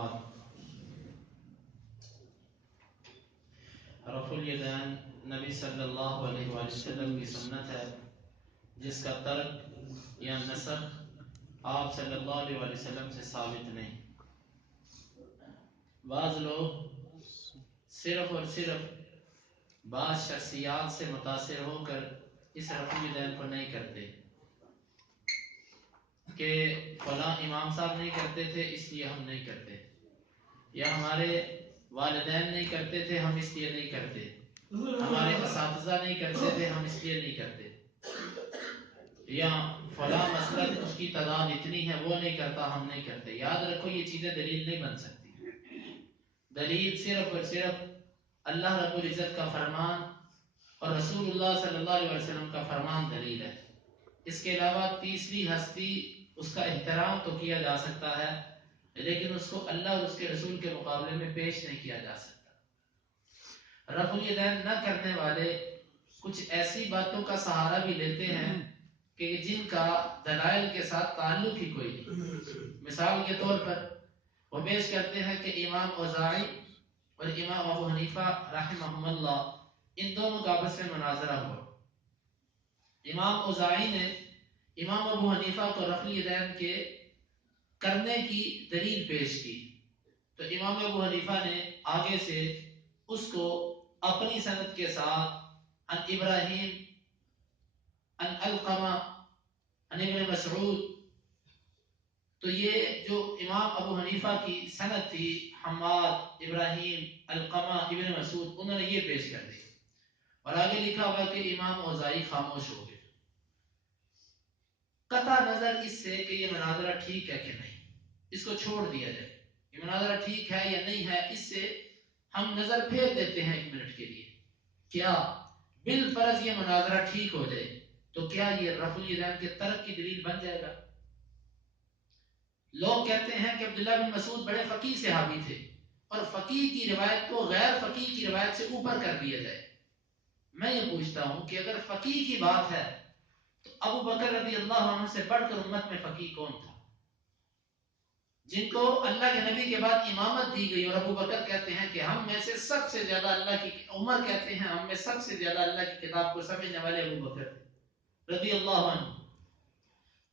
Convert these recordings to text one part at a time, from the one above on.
بعد رفع الیدین نبی صلی اللہ علیہ وآلہ وسلم کی سنت ہے جس کا ترک یا نسخ آپ صلی اللہ علیہ وآلہ وسلم سے ثابت نہیں۔ بعض لوگ صرف اور صرف بعض شخصیات سے متاثر ہو کر اس رفع الیدین کو نہیں کرتے کہ فلاں امام صاحب نہیں کرتے تھے اس لیے ہم نہیں کرتے، یا ہمارے والدین نہیں کرتے تھے ہم اس لیے نہیں کرتے، ہمارے اساتذہ نہیں کرتے تھے ہم اس لیے نہیں کرتے، یا فلاں مسلک اس کی تعداد اتنی ہے وہ نہیں کرتا ہم نہیں کرتے۔ یاد رکھو یہ چیزیں دلیل نہیں بن سکتی۔ دلیل صرف اور صرف اللہ رب العزت کا فرمان اور رسول اللہ صلی اللہ علیہ وسلم کا فرمان دلیل ہے۔ اس کے علاوہ تیسری ہستی اس کا احترام تو کیا جا سکتا ہے لیکن اس کو اللہ اور اس کے رسول کے مقابلے میں پیش نہیں کیا جا سکتا۔ رفع الیدین نہ کرنے والے کچھ ایسی باتوں کا سہارا بھی لیتے ہیں کہ جن کا دلائل کے ساتھ تعلق ہی کوئی نہیں۔ مثال کے طور پر وہ پیش کرتے ہیں کہ امام اوزاعی اور امام ابو حنیفہ رحمہم اللہ ان دونوں کا آپس میں مناظرہ ہوا۔ امام اوزاعی نے امام ابو حنیفہ کو رفع الیدین کے کرنے کی دلیل پیش کی تو امام ابو حنیفہ نے آگے سے اس کو اپنی سند کے ساتھ عن ابراہیم عن علقمہ عن ابن مسعود، تو یہ جو امام ابو حنیفہ کی سند تھی حماد ابراہیم علقمہ ابن مسعود انہوں نے یہ پیش کر دی اور آگے لکھا ہوا کہ امام اوزاعی خاموش ہو گئے۔ قطع نظر اس سے کہ یہ مناظرہ ٹھیک ہے کہ نہیں، اس کو چھوڑ دیا جائے، یہ مناظرہ ٹھیک ہے یا نہیں ہے، اس سے ہم نظر پھیر دیتے ہیں ایک منٹ کے لیے، کیا بالفرض یہ مناظرہ ٹھیک ہو جائے تو کیا یہ رفع الیدین کے ترک کی دلیل بن جائے گا؟ لوگ کہتے ہیں کہ عبداللہ بن مسعود بڑے فقیہ صحابی تھے اور فقیہ کی روایت کو غیر فقیہ کی روایت سے اوپر کر دیا جائے۔ میں یہ پوچھتا ہوں کہ اگر فقیہ کی بات ہے تو ابو بکر رضی اللہ عنہ سے بڑھ کر امت میں فقیہ کون تھا جن کو اللہ کے نبی کے بعد امامت دی گئی؟ اور ابو بکر کہتے ہیں کہ ہم میں سے سب سے زیادہ اللہ کی، عمر کہتے ہیں ہم میں سب سے زیادہ اللہ کی کتاب کو سمجھنے والے ابو بکر رضی اللہ عنہ۔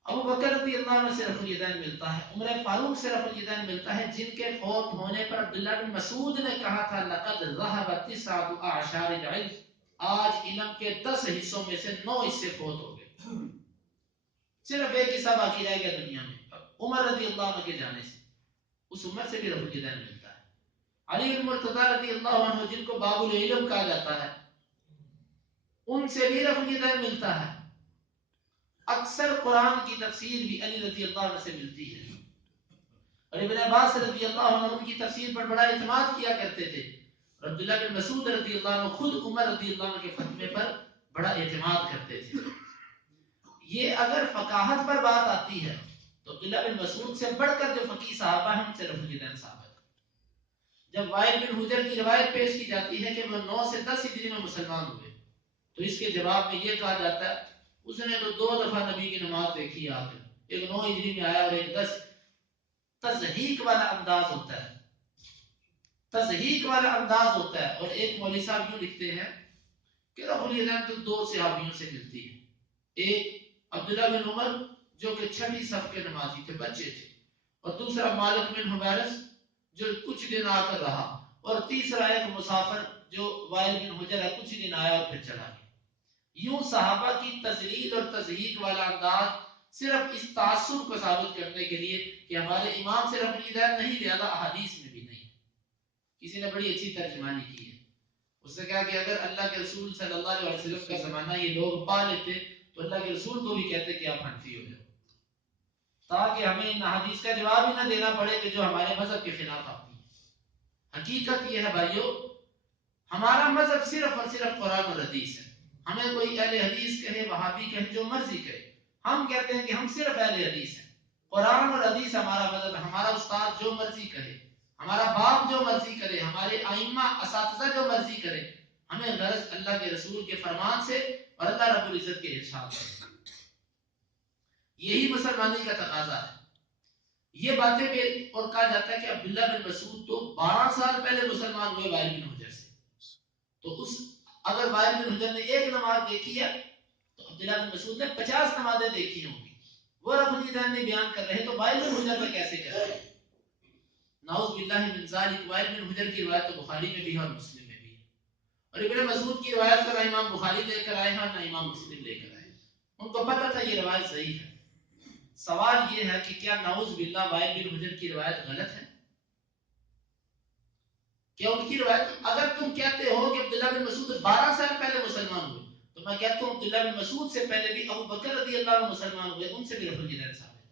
ابو بکر رضی اللہ عنہ سے رفع الیدین ملتا ہے، عمر فاروق سے رفع الیدین ملتا ہے جن کے فوت ہونے پر عبداللہ بن مسعود نے کہا تھا لقد ذهب 9 اعشار العلم، آج علم کے 10 حصوں میں سے 9 حصے فوت ہو گئے، صرف ایک حصہ باقی رہ گیا دنیا میں عمر رضی اللہ عنہ کے جانے سے۔ اس عمر سے بھی رفع الیدین ملتا ہے۔ علی بن مرتضی رضی اللہ عنہ جن کو باب العلم کہا جاتا ہے ان سے بھی رفع الیدین ملتا ہے۔ اکثر قرآن کی تفسیر بھی علی رضی اللہ عنہ سے ملتی ہے اور ابن عباس رضی اللہ عنہ ان کی تفسیر پر بڑا اعتماد کیا کرتے تھے اور عبداللہ بن مسعود رضی اللہ عنہ خود عمر رضی اللہ عنہ کے فتوے پر بڑا اعتماد کرتے تھے۔ یہ اگر فقاہت پر بات آتی ہے تو عبداللہ بن مسعود سے بڑھ کر جو فقیہ صحابہ ہیں ان سے رفع الیدین ثابت ہے۔ جب وائل بن حجر کی روایت پیش کی جاتی ہے کہ وہ 9 سے 10 ہجری میں مسلمان ہوئے تو اس کے جواب میں یہ کہا جاتا ہے اس نے تو 2 دفعہ نبی کی نماز دیکھی آ کر، ایک 9 ہجری میں آیا اور ایک 10۔ تضحیق والا انداز ہوتا ہے، تضحیق والا انداز ہوتا ہے۔ اور ایک مولوی صاحب یوں لکھتے ہیں کہ رفع الیدین تو 2 صحابیوں سے ملتی ہے، ایک عبداللہ بن عمر جو کہ 6ویں صف کے نمازی تھے، بچے تھے، اور دوسرا مالک بن حویرث جو کچھ دن آ کر رہا، اور تیسرا ایک مسافر جو وائل بن حجر ہے کچھ دن آیا اور پھر چلا گیا۔ یوں صحابہ کی تزلیل اور تضحیق والا انداز صرف اس تعصب کو ثابت کرنے کے لیے کہ ہمارے امام سے رفع الیدین نہیں، لہذا احادیث میں بھی نہیں۔ کسی نے بڑی اچھی ترجمانی کی ہے، اس نے کہا کہ اگر اللہ کے رسول صلی اللہ علیہ وسلم کا زمانہ یہ لوگ پا لیتے تو اللہ کے رسول کو بھی کہتے کہ آپ حنفی ہو جاؤ، تاکہ ہمیں ان حدیث کا جواب ہی نہ دینا پڑے کہ جو ہمارے مذہب کے خلاف آتی ہے۔ حقیقت یہ ہے بھائیو، ہمارا مذہب صرف اور صرف قرآن اور حدیث ہے۔ ہمیں کوئی اہل حدیث کہے، وہابی کہے، جو مرضی کہے، ہم کہتے ہیں کہ ہم صرف اہل حدیث ہیں۔ قرآن اور حدیث ہمارا مذہب ہے، ہمارا استاد جو مرضی کہے، ہمارا باپ جو مرضی کرے، ہمارے ائمہ اساتذہ جو مرضی کرے، ہمیں غرض اللہ کے رسول کے فرمان سے اور اللہ رب العزت کے ارشاد سے۔ یہی مسلمانی کا تقاضا ہے، یہ باتیں بھی اور کہا جاتا ہے کہ عبداللہ بن مسعود تو 12 سال پہلے مسلمان ہوئے وائل بن حجر سے. تو اس اگر وائل بن حجر نے ایک نماز دیکھی ہے تو عبداللہ بن مسعود نے 50 نمازیں دیکھی ہوں گی. وہ رفع یدین نہیں بیان کر رہے تو وائل بن حجر میں کیسے کر رہے ہیں؟ نعوذ باللہ من ذالک. وائل بن حجر کی روایت تو بخاری میں بھی ہے اور مسلم میں بھی ہے. اور ابن مسعود کی روایت کا نہ امام بخاری لے کر آئے ہیں نہ امام مسلم لے کر آئے. ان کو پتہ تھا یہ روایت صحیح ہے. سوال یہ ہے کہ کیا نعوذ باللہ وائل بن حجر کی روایت غلط ہے؟ کیا ان کی روایت؟ اگر تم کہتے ہو کہ عبداللہ بن مسعود 12 سال پہلے مسلمان ہوئے تو میں کہتا ہوں عبداللہ بن مسعود سے پہلے بھی ابو بکر رضی اللہ عنہ مسلمان ہوئے, ان سے بھی رفع الیدین ثابت ہے.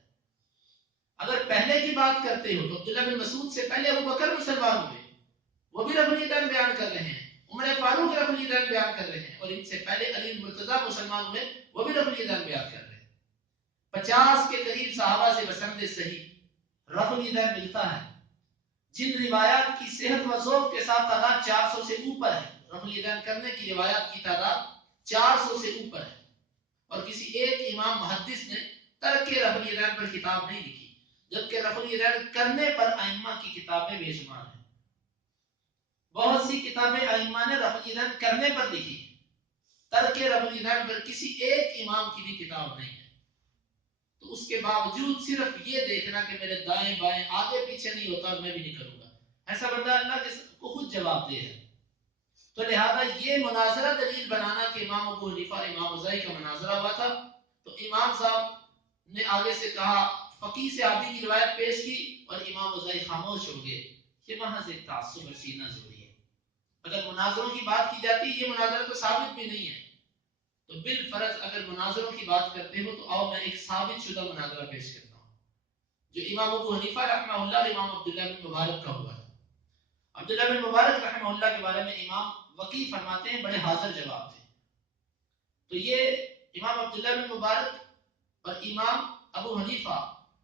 اگر پہلے کی بات کرتے ہو تو عبداللہ بن مسعود سے پہلے ابو بکر مسلمان ہوئے, وہ بھی رفع الیدین بیان کر رہے ہیں. عمر فاروق رفع الیدین بیان کر رہے ہیں. اور ان سے پہلے علی مرتضیٰ مسلمان ہوئے, وہ بھی رفع الیدین بیان کر رہے ہیں. 50 کے قریب صحابہ سے بسند صحیح رفع الیدین ملتا ہے. جن روایات کی صحت و ذوق کے ساتھ تعداد 400 سے اوپر ہے. رفع الیدین کرنے کی روایات کی تعداد 400 سے اوپر ہے. اور کسی ایک امام محدث نے ترک رفع الیدین پر کتاب نہیں لکھی, جبکہ رفع الیدین کرنے پر ائمہ کی کتابیں بے شمار ہیں. بہت سی کتابیں ائمہ نے رفع الیدین کرنے پر لکھی, ترک رفع الیدین پر کسی ایک امام کی بھی کتاب نہیں ہے. تو اس کے باوجود صرف یہ دیکھنا کہ میرے دائیں بائیں آگے پیچھے نہیں ہوتا اور میں بھی نہیں کروں گا, ایسا بندہ اللہ کے کو خود جواب دے ہے. تو لہذا یہ مناظرہ دلیل بنانا کہ امام ابو حنیفہ امام اوزاعی کا مناظرہ ہوا تھا, تو امام صاحب نے آگے سے کہا, فقیہ سے آبی کی روایت پیش کی اور امام اوزاعی خاموش ہو گئے. یہ محض ایک تعصب اور سینہ زوری ہے. اگر مناظروں کی بات کی جاتی, یہ مناظرہ تو ثابت بھی نہیں ہے, تو بالفرض اگر مناظروں کی بات کرتے ہو تو آؤ میں ایک ثابت شدہ مناظرہ پیش کرتا ہوں جو امام ابو حنیفہ رحمہ اللہ اور امام عبداللہ بن مبارک کا ہوا تھا. عبداللہ بن مبارک رحمہ اللہ کے بارے میں امام وقی فرماتے ہیں بڑے حاضر جواب تھے. تو یہ امام عبداللہ بن مبارک اور امام ابو حنیفہ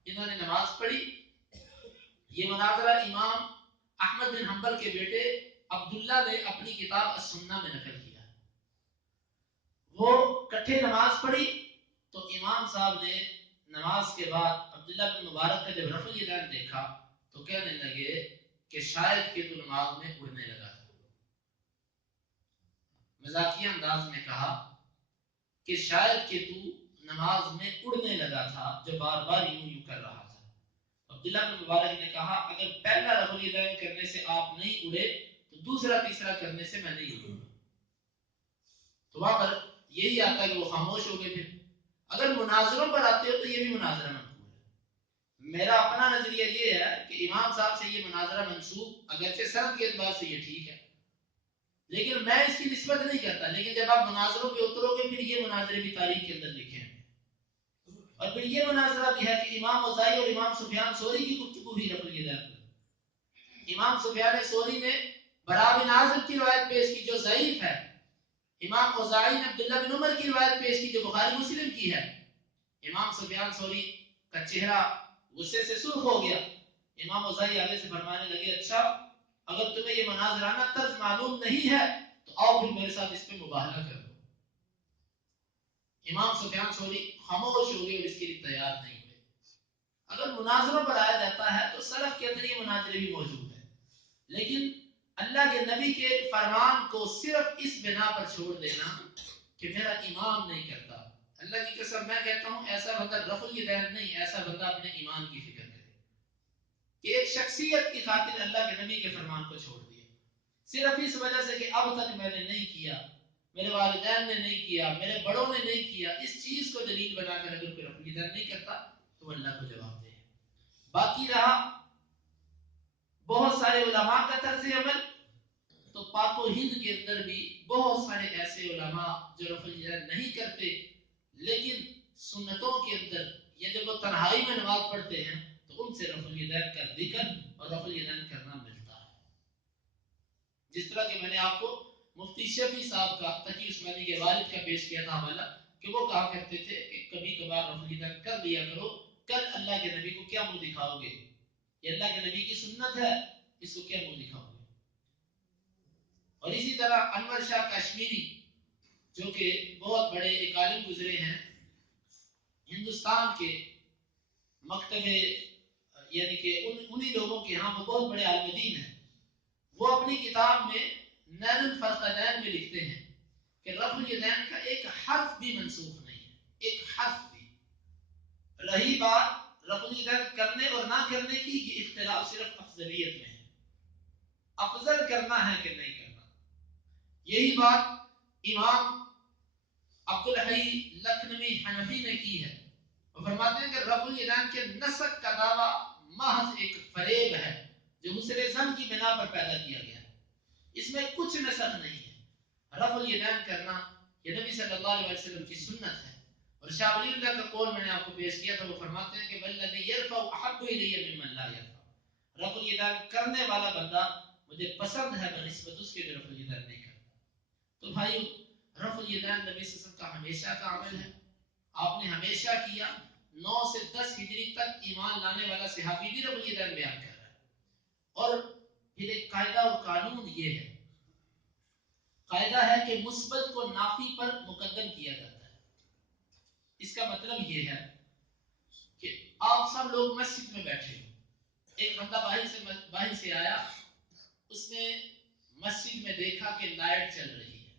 انہوں نے نماز پڑھی. یہ مناظرہ امام احمد بن حنبل کے بیٹے عبداللہ نے اپنی کتاب السنہ میں نقل کیا. وہ کٹھے نماز پڑھی تو امام صاحب نے نماز کے بعد عبداللہ بن مبارک کا جب رفع الیدین دیکھا تو کہنے لگے کہ شاید کہ تو نماز میں اڑنے لگا تھا. مزاقیہ انداز میں کہا کہ شاید کہ تو نماز میں اڑنے لگا تھا جو بار بار یوں کر رہا تھا. عبداللہ بن مبارک نے کہا اگر پہلا رفع الیدین کرنے سے آپ نہیں اڑے تو دوسرا تیسرا کرنے سے میں نہیں اڑوں گا. تو وہاں پر یہی آتا ہے کہ وہ خاموش ہو گئے. پھر اگر مناظروں پر آتے ہو تو یہ بھی مناظرہ منقول ہے. میرا اپنا نظریہ یہ ہے کہ امام صاحب سے یہ مناظرہ منسوب اگرچہ سند کے اعتبار سے یہ ٹھیک ہے, لیکن میں اس کی نسبت نہیں کرتا. لیکن جب آپ مناظروں پہ اترو گے پھر یہ مناظرے بھی تاریخ کے اندر لکھے ہیں. اور پھر یہ مناظرہ بھی ہے کہ امام اوزاعی اور امام سفیان ثوری کی گفتگو ہی رفع الیدین پر. امام سفیان ثوری نے برا بن عازب کی روایت پیش کی جو ضعیف ہے. امام اوزاعی نے عبداللہ بن عمر کی روایت پیش کی جو بخاری مسلم کی ہے. امام سفیان ثوری کا چہرہ غصے سے سرخ ہو گیا. امام اوزاعی آگے سے فرمانے لگے اچھا اگر تمہیں یہ مناظرانہ طرز معلوم نہیں ہے تو آؤ پھر میرے ساتھ اس پہ مباہلہ کر دو. امام سفیان ثوری خاموش ہو گئے اور اس کے لیے تیار نہیں ہوئے. اگر مناظروں پر آیا جاتا ہے تو سلف کے اندر یہ مناظرے بھی موجود ہیں, لیکن اللہ کے نبی کے فرمان کو صرف اس بنا پر چھوڑ دینا کہ میرا امام نہیں کرتا. اللہ کی قسم میں کہتا ہوں ایسا بندہ رفع الیدین نہیں, ایسا بندہ اپنے ایمان کی فکر کرے کہ ایک شخصیت کی خاطر اللہ کے نبی کے فرمان کو چھوڑ دیا صرف اس وجہ سے کہ اب تک میں نے نہیں کیا, میرے والدین نے نہیں کیا, میرے بڑوں نے نہیں کیا. اس چیز کو دلیل بنا کر اگر کوئی رفع الیدین نہیں کرتا تو وہ اللہ کو جواب دے. باقی رہا بہت سارے علماء کا طرز عمل, تو پاک و ہند کے اندر بھی بہت سارے ایسے علماء جو رفع الیدین نہیں کرتے, لیکن سنتوں کے اندر یہ جب وہ تنہائی میں نماز پڑھتے ہیں تو ان سے رفع الیدین کا ذکر اور رفع الیدین کرنا ملتا ہے. جس طرح کہ میں نے آپ کو مفتی شفیع صاحب کا تقی عثمانی کے والد کا پیش کیا تھا حوالہ کہ وہ کہا کرتے تھے کہ کبھی کبھار رفع الیدین کر دیا کرو, کل اللہ کے نبی کو کیا منہ دکھاؤ گے, یہ اللہ کے نبی کی سنت ہے, اس کو کیا منہ دکھاؤ گے. اور اسی طرح انور شاہ کشمیری جو کہ بہت بڑے ایک عالم گزرے ہیں, ہندوستان کے مکتب یعنی کہ انہی لوگوں کے ہاں وہ بہت بڑے عالم دین ہیں، وہ اپنی کتاب میں نیل الفرقدین میں لکھتے ہیں کہ رفع الیدین کا ایک حرف بھی منسوخ نہیں ہے، ایک حرف بھی۔ رہی بات رفع الیدین کرنے اور نہ کرنے کی، یہ اختلاف صرف افضلیت میں ہے، افضل کرنا ہے کہ نہیں کرنا۔ یہی بات امام عبدالحی لکھنوی حنفی نے کی ہے، وہ فرماتے ہیں کہ رفع الیدین کے نسخ کا دعویٰ محض ایک فریب ہے جو مسئلہ زن کی بنا پر پیدا کیا گیا ہے، اس میں کچھ نسخ نہیں ہے۔ رفع الیدین کرنا یہ نبی صلی اللہ علیہ وسلم کی سنت ہے، اور شاہ ولی اللہ کا قول میں نے آپ کو پیش کیا تھا، وہ فرماتے ہیں کہ والذی یرفع احب الی ممن لا یرفع، رفع الیدین کرنے والا بندہ مجھے پسند ہے بنسبت اس کے جو رفع الیدین نہیں کرتا۔ تو بھائی رفع الیدین نبی صلی اللہ علیہ وسلم کا ہمیشہ کا عمل ہے، آپ نے ہمیشہ کیا۔ 9 سے 10 ہجری تک ایمان لانے والا صحابی بھی رفع الیدین بیان کر رہا ہے۔ اور پھر ایک قاعدہ اور قانون یہ ہے، قاعدہ ہے کہ مثبت کو نافی پر مقدم کیا جاتا ہے۔ اس کا مطلب یہ ہے کہ آپ سب لوگ مسجد میں بیٹھے ہو، ایک بندہ باہر سے آیا، اس نے مسجد میں دیکھا کہ لائٹ چل رہی ہے،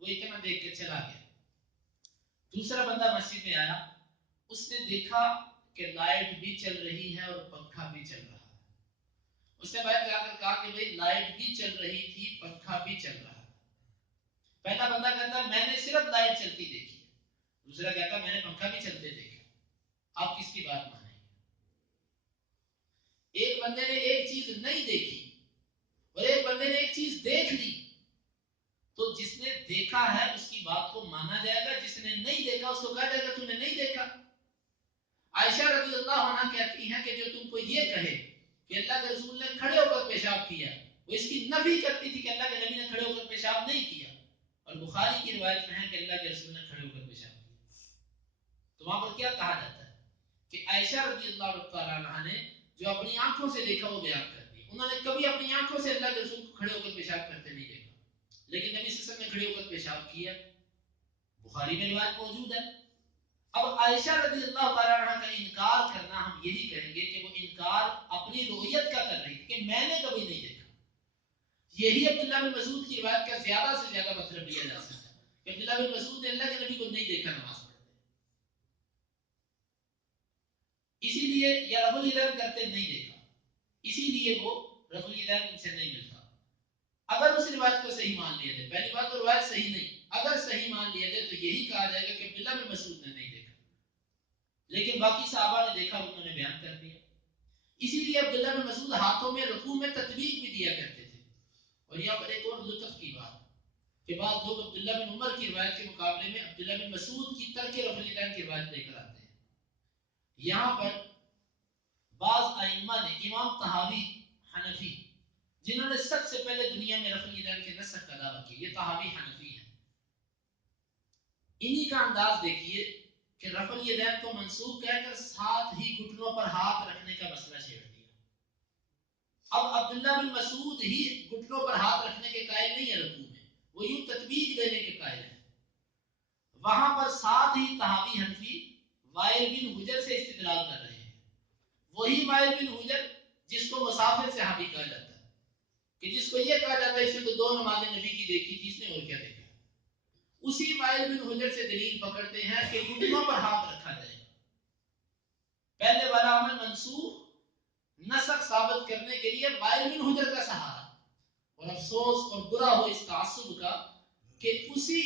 وہ اتنا دیکھ کے چلا گیا۔ دوسرا بندہ مسجد میں آیا، اس نے دیکھا کہ لائٹ بھی چل رہی ہے اور پنکھا بھی چل رہا ہے۔ اس نے باہر جا کر کہا کہ بھئی لائٹ بھی چل رہی تھی، پنکھا بھی چل رہا ہے۔ پہلا بندہ کہتا میں نے صرف لائٹ چلتی دیکھی، دوسرا کہتا میں نے پنکھا بھی چلتے دیکھا۔ آپ کس کی بات مانیں گے؟ ایک بندے نے ایک چیز نہیں دیکھی اور ایک بندے نے ایک چیز دیکھ لی، تو جس نے دیکھا ہے اس کی بات کو مانا جائے گا، جس نے نہیں دیکھا اس کو کہا جائے گا تم نے نہیں دیکھا۔ عائشہ رضی اللہ عنہ کہتی ہیں کہ جو تم کو یہ کہے کہ اللہ کے رسول نے کھڑے ہو کر پیشاب کیا، وہ اس کی نفی کرتی تھی کہ اللہ کے نبی نے کھڑے ہو کر پیشاب نہیں کیا، اور بخاری کی روایت میں ہے کہ اللہ کے رسول نے کھڑے ہو کر پیشاب کیا۔ تو وہاں پر کیا کہا جاتا ہے کہ عائشہ رضی اللہ تعالیٰ عنہ نے جو اپنی آنکھوں سے دیکھا وہ بیان کر دی، انہوں نے کبھی اپنی آنکھوں سے اللہ کے رسول کو کھڑے ہو کر پیشاب کرتے نہیں دیکھا، لیکن نبی صلی اللہ علیہ وسلم نے کھڑے ہو کر پیشاب کیا، بخاری میں روایت موجود ہے۔ اب عائشہ رضی اللہ تعالیٰ عنہ کا انکار کرنا، ہم یہی کہیں گے کہ وہ انکار اپنی رؤیت کا کر رہی تھی کہ میں نے کبھی نہیں دیکھا۔ یہی عبداللہ بن مسعود کی روایت کا زیادہ سے زیادہ مطلب لیا جا سکتا ہے کہ عبداللہ بن مسعود نے اللہ کے نبی کو نہیں دیکھا نماز پڑھتے، اسی لیے یا رفع الیدین کرتے نہیں دیکھا، اسی لیے وہ رفع الیدین ان سے نہیں ملتا۔ اگر اس روایت کو صحیح مان لیا جائے، پہلی بات تو روایت صحیح نہیں، اگر صحیح مان لیا جائے تو یہی کہا جائے گا کہ عبداللہ بن مسعود نے نہیں دیکھا، لیکن باقی صحابہ نے دیکھا، انہوں نے بیان کر دیا۔ اسی لیے عبداللہ بن مسعود ہاتھوں میں رکوع میں تطبیق بھی دیا کرتے تھے۔ اور یہاں پر ایک اور لطف کی بات کہ بعض لوگ عبداللہ بن عمر کی روایت کے مقابلے میں عبداللہ بن مسعود کی ترک رفع الیدین کی روایت لے کر آتے ہیں۔ یہاں پر بعض ائمہ نے، امام طحاوی حنفی جنہوں نے سب سے پہلے دنیا میں رفع الیدین کے نسخ کا دعویٰ کیا، یہ طحاوی حنفی ہیں، انہی کا انداز دیکھیے کہ رفع الیدین کو منسوخ کہہ کر ساتھ ہی گھٹنوں پر ہاتھ رکھنے کا مسئلہ چھیڑ دیا۔ اب عبداللہ بن مسعود ہی گھٹنوں پر ہاتھ رکھنے کے قائل نہیں ہے رکوع میں، وہ یوں تطبیق دینے کے قائل ہیں۔ وہاں پر ساتھ ہی طحاوی حنفی وائل بن حجر سے استدلال کر رہے ہیں، وہی وائل بن حجر جس کو مسافر صحابی کہا جاتا ہے، کہ جس کو یہ کہا جاتا ہے اس نے تو 2 نمازیں نبی کی دیکھی تھی، اس نے اور کیا دیکھا۔ اسی وائل بن حجر سے دلیل پکڑتے ہیں کہ گھٹنوں پر ہاتھ رکھا جائے گا۔ پہلے والا عمل منسوخ، نسخ ثابت کرنے کے لیے وائل بن حجر کا سہارا، اور افسوس اور برا ہو اس تعصب کا کہ اسی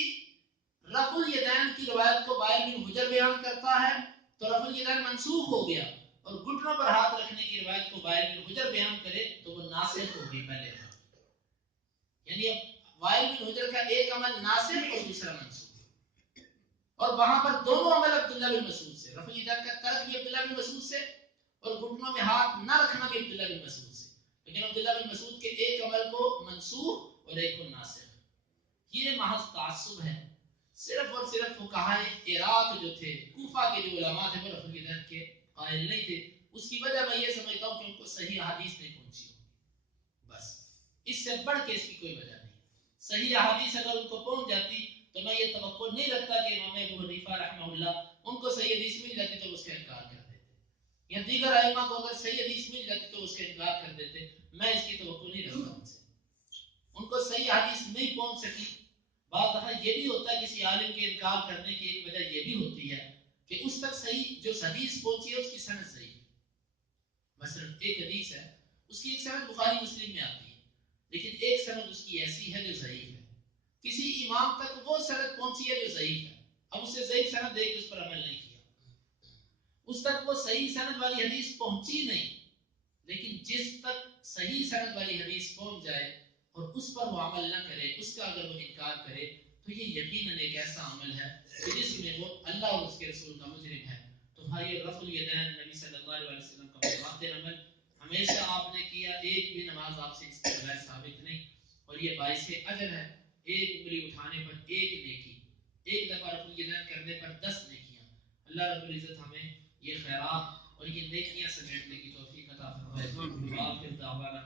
رفع الیدین کی روایت کو وائل بن حجر بیان کرتا ہے تو رفع الیدین منسوخ ہو گیا، اور گھٹنوں پر ہاتھ رکھنے کی روایت کو وائل بن حجر بیان کرے تو وہ ناسخ ہو گئی پہلے عمل، یعنی اب وائل بن حجر کا ایک عمل ناسخ اور دوسرا منسوخ، اور وہاں پر دونوں عمل عبداللہ بن مسعود سے، رفع الیدین کا ترک بھی عبداللہ بن مسعود سے اور گھٹنوں میں ہاتھ نہ رکھنا بھی عبداللہ بن مسعود سے، لیکن عبداللہ بن مسعود کے ایک عمل کو منسوخ اور ایک کو ناسخ۔ یہ محض تعصب ہے، صرف اور صرف فقہائے عراق جو تھے، کوفہ کے جو علماء تھے وہ رفع الیدین کے قائل نہیں تھے، اس کی وجہ میں یہ سمجھتا ہوں کہ ان کو صحیح احادیث نہیں پہنچی ہوگی، بس اس سے بڑھ کے اس کی کوئی وجہ نہیں۔ صحیح احادیث اگر ان کو پہنچ جاتی تو میں یہ توقع نہیں رکھتا کہ امام ابو حنیفہ رحمہ اللہ ان کو صحیح حدیث مل جاتی تو اس کا انکار کر دیتے، یا دیگر ائمہ کو اگر صحیح حدیث مل جاتی تو اس کا انکار کر دیتے. میں اس کی توقع نہیں رکھتا ان سے. ان کو صحیح حدیث نہیں پہنچ سکی. بعض دفعہ یہ بھی ہوتا ہے کسی عالم کے انکار کرنے کی ایک وجہ یہ بھی ہوتی ہے کہ اس تک صحیح جو حدیث پہنچی ہے اس کی سند صحیح ہے. مثلا ایک حدیث ہے اس کی ایک سند بخاری مسلم میں آتی ہے لیکن ایک سند اس کی ایسی ہے جو ضعیف ہے. کسی امام تک وہ سند پہنچی ہے جو ضعیف ہے. اب اسے ضعیف سند دے کے اس پر عمل نہیں کیا, اس تک وہ صحیح سند والی حدیث پہنچی نہیں. لیکن جس تک صحیح سند والی حدیث پہنچ جائے اور اس پر وہ عمل نہ کرے, اس کا اگر وہ انکار کرے تو یہ یقیناً ایک ایسا عمل ہے جس میں وہ اللہ اور اس کے رسول کا مجرم ہے. تو بھائی رفع الیدین نبی صلی اللہ علیہ وسلم کا متواتر عمل ہمیشہ آپ نے کیا, ایک بھی نماز آپ سے اس کے بغیر ثابت نہیں, اور یہ باعث اجر ہے. ایک انگلی اٹھانے پر ایک نیکی, ایک دفعہ رفع الیدین کرنے پر 10 نیکیاں. اللہ رب العزت ہمیں یہ خیرات اور یہ نیکیاں سمیٹنے کی توفیق عطا فرمائے. وآخر دعوانا